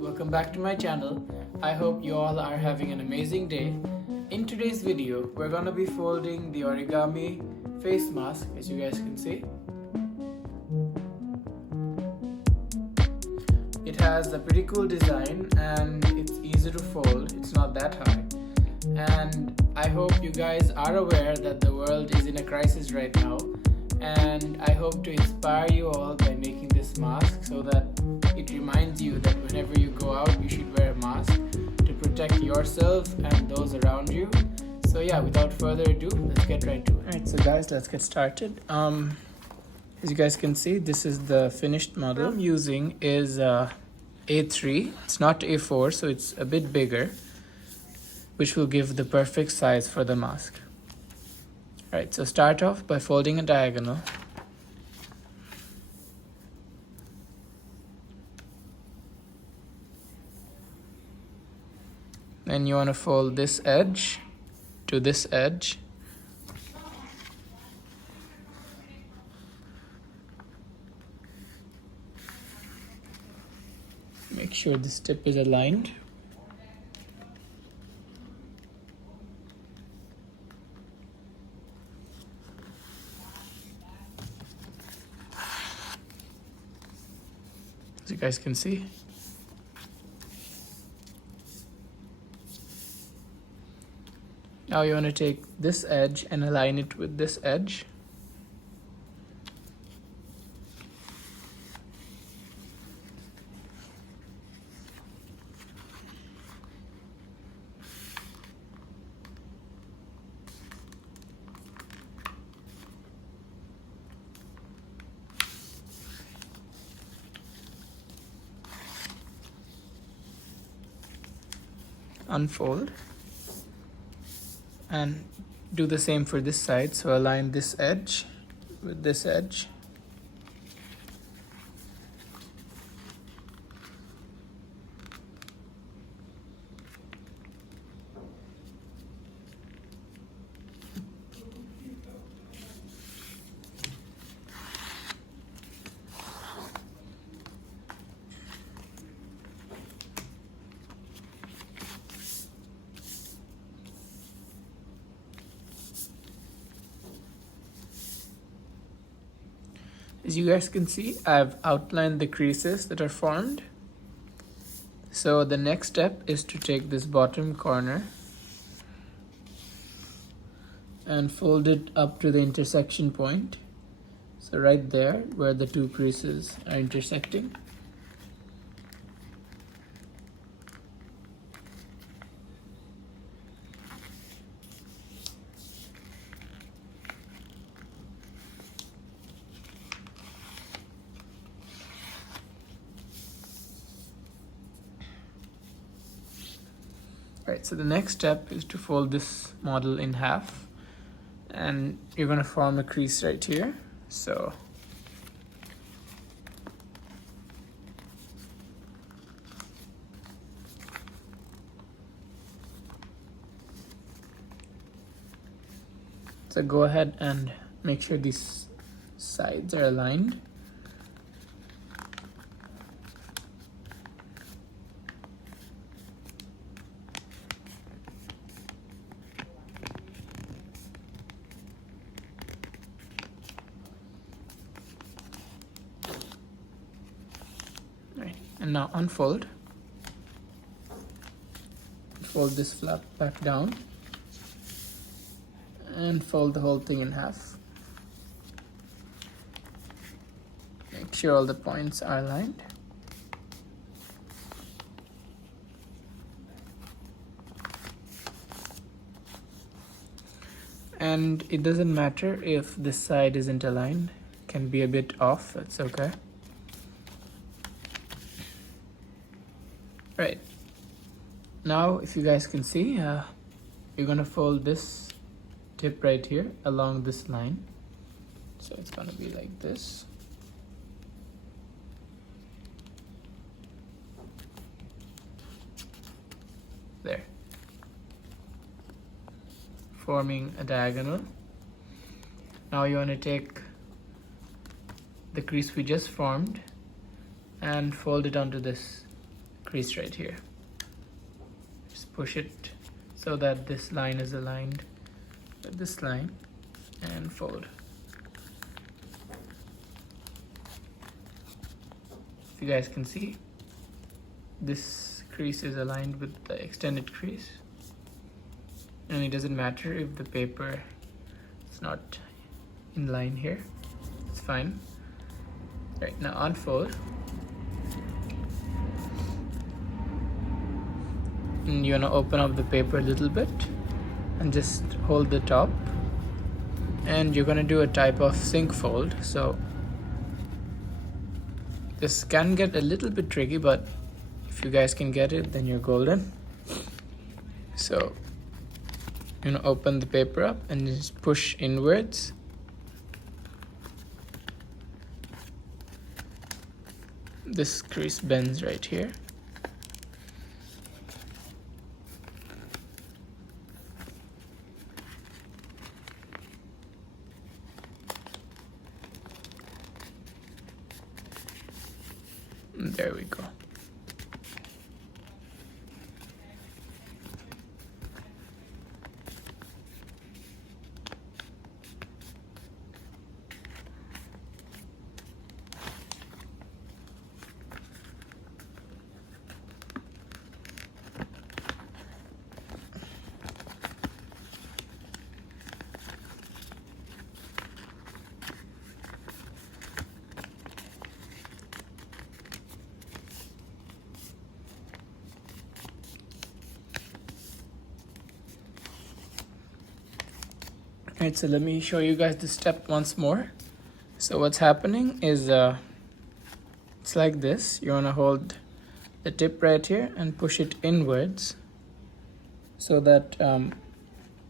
welcome back to my channel. I hope you all are having an amazing day. In today's video, we're gonna be folding the Origami Face Mask, as you guys can see. It has a pretty cool design and it's easy to fold, it's not that hard. And I hope you guys are aware that the world is in a crisis right now, and I hope to inspire you all by making this mask so that it reminds you that whenever you go out you should wear a mask to protect yourself and those around you. So yeah, without further ado, let's get right to it. Alright, so guys, let's get started. As you guys can see, this is the finished model. I'm using is A3. It's not A4, so it's a bit bigger, which will give the perfect size for the mask. Alright, so start off by folding a diagonal. Then you want to fold this edge to this edge. Make sure this tip is aligned. As you guys can see. Now you want to take this edge and align it with this edge. Unfold. And do the same for this side, so align this edge with this edge. As you guys can see, I've outlined the creases that are formed. So the next step is to take this bottom corner and fold it up to the intersection point. So right there where the two creases are intersecting. Right, so the next step is to fold this model in half, and you're going to form a crease right here. So go ahead and make sure these sides are aligned. And now unfold. Fold this flap back down and fold the whole thing in half. Make sure all the points are aligned. And it doesn't matter if this side isn't aligned. It can be a bit off, that's okay. Right, now if you guys can see, you're gonna fold this tip right here along this line. So it's gonna be like this. There. Forming a diagonal. Now you wanna take the crease we just formed and fold it onto this crease right here. Just push it so that this line is aligned with this line and fold. If you guys can see, this crease is aligned with the extended crease, and it doesn't matter if the paper is not in line here, it's fine. Right, now unfold, and you want to open up the paper a little bit and just hold the top, and you're going to do a type of sink fold. So this can get a little bit tricky, but if you guys can get it, then you're golden. So you know, open the paper up and just push inwards. This crease bends right here. And there we go. Alright, so let me show you guys the step once more. So what's happening is it's like this. You want to hold the tip right here and push it inwards so that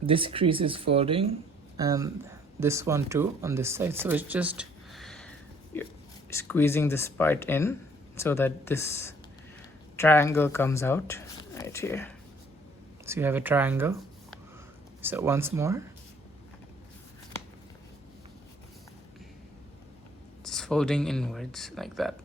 this crease is folding and this one too on this side. So it's just you're squeezing this part in so that this triangle comes out right here. So you have a triangle. So once more, just folding inwards like that.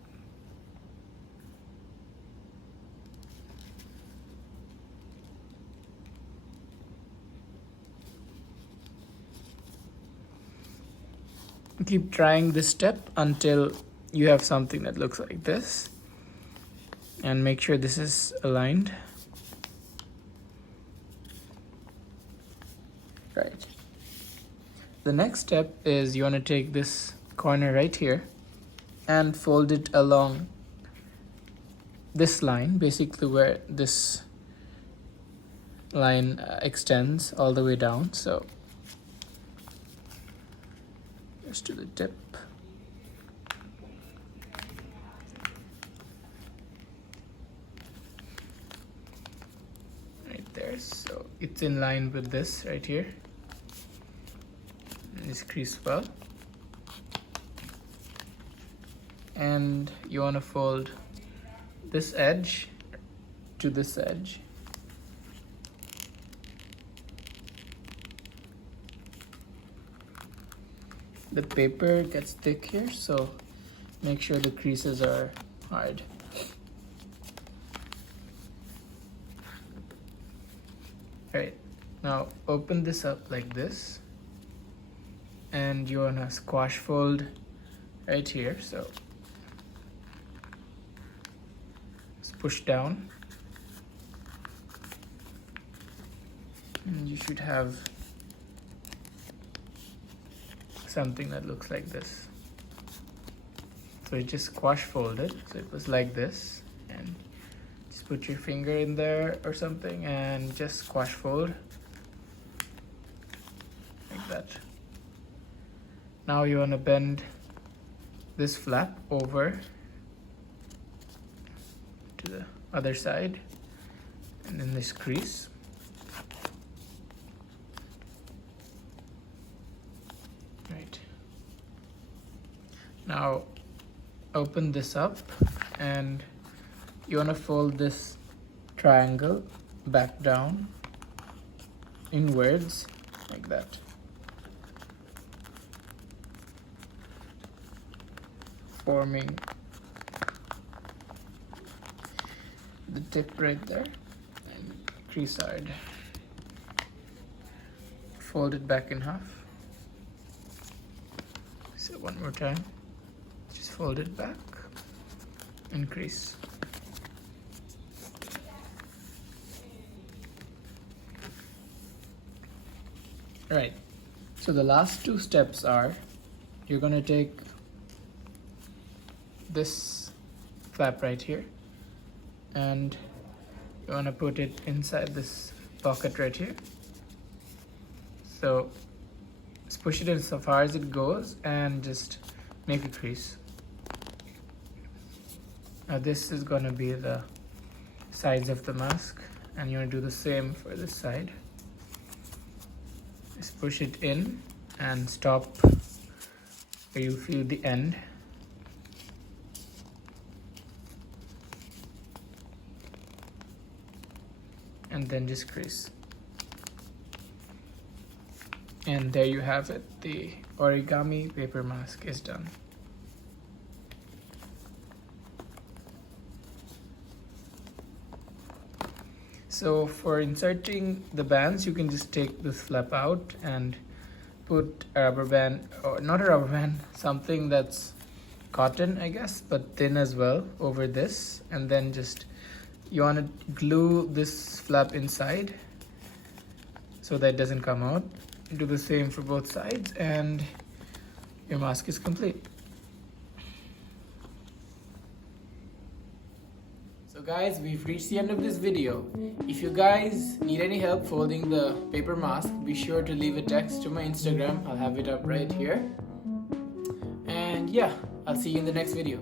Keep trying this step until you have something that looks like this, and make sure this is aligned. Right. The next step is you want to take this corner right here and fold it along this line, basically where this line extends all the way down. So just to the tip. Right there, so it's in line with this right here. And this crease well. And you want to fold this edge to this edge. The paper gets thick here, so make sure the creases are hard. Right, now open this up like this, and you want to squash fold right here. So just push down, and you should have something that looks like this. So it just squash folded, so it was like this, and just put your finger in there or something and just squash fold like that. Now you want to bend this flap over to the other side, and then this crease. Right. Now open this up, and you want to fold this triangle back down inwards like that. Forming the tip right there and crease side. Fold it back in half. So one more time, just fold it back and crease. Right, so the last two steps are, you're gonna take this flap right here and you wanna put it inside this pocket right here. So just push it in so far as it goes and just make a crease. Now this is gonna be the sides of the mask, and you wanna do the same for this side. Just push it in and stop where you feel the end. And then just crease. And there you have it, the origami paper mask is done. So for inserting the bands, you can just take this flap out and put a rubber band, or not a rubber band, something that's cotton, I guess, but thin as well, over this. And then just, you want to glue this flap inside so that it doesn't come out. Do the same for both sides and your mask is complete. So guys, we've reached the end of this video. If you guys need any help folding the paper mask, be sure to leave a text to my Instagram. I'll have it up right here. And yeah, I'll see you in the next video.